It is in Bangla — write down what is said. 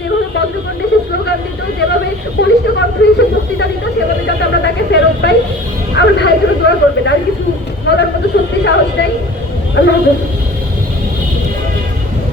যেভাবে বন্ধ করলে সে স্লোগান দিত, যেভাবে বলিষ্ঠ কণ্ঠ এসে বক্তৃতা দিত, সেভাবে যাতে আমরা তাকে ফেরত পাই। আমার ভাইয়ের জন্য দোয়া করবেন। আর কিছু বলার মতো সত্যি সাহস নেই। আল্লাহ হাফেজ।